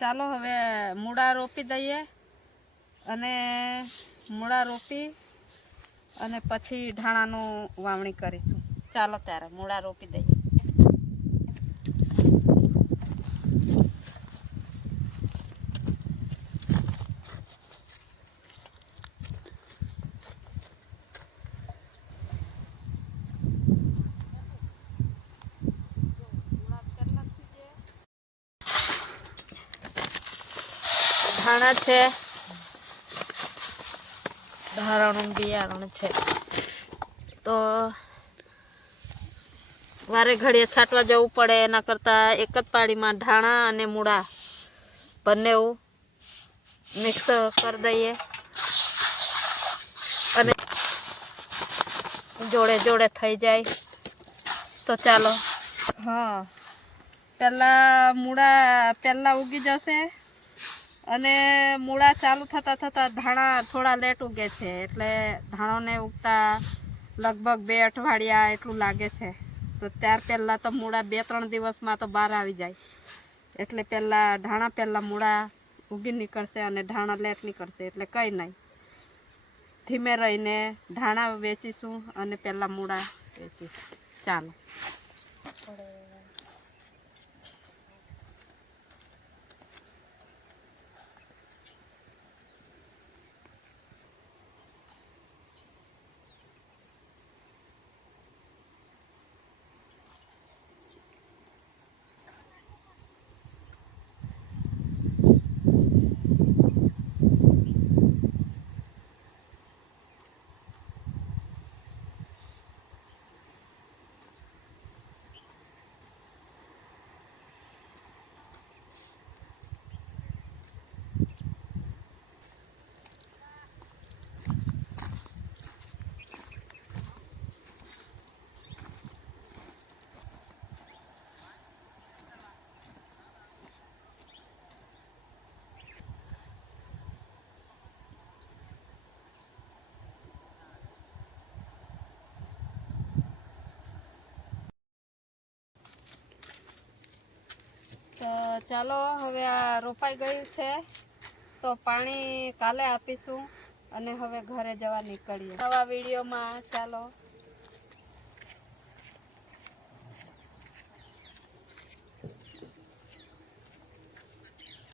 ચાલો હવે મૂળા રોપી દઈએ અને મૂળા રોપી અને પછી ધાણાનું વાવણી કરીશું. ચાલો ત્યારે મૂળા રોપી દઈએ. ધાણા છે, ધાણાનું બિયારણ છે, તો વારે ઘડીએ છાંટવા જવું પડે એના કરતાં એક જ પાણીમાં ધાણા અને મૂળા બંને મિક્સ કરી દઈએ અને જોડે જોડે થઈ જાય. તો ચાલો, હા, પહેલાં ઉગી જશે અને મૂળા ચાલુ થતાં ધાણા થોડા લેટ ઉગે છે, એટલે ધાણોને ઉગતા લગભગ 2 અઠવાડિયા એટલું લાગે છે. તો ત્યાર પહેલાં તો મૂળા 2-3 દિવસમાં તો બહાર આવી જાય, એટલે પહેલાં મૂળા ઉગી નીકળશે અને ધાણા લેટ નીકળશે, એટલે કંઈ નહીં, ધીમે રહીને ધાણા વેચીશું અને પહેલાં મૂળા વેચીશું. ચાલો. તો ચાલો, હવે આ રોપાઈ ગયું છે, તો પાણી કાલે આપીશું અને હવે ઘરે જવા નીકળીએ. નવા વિડીયોમાં ચાલો.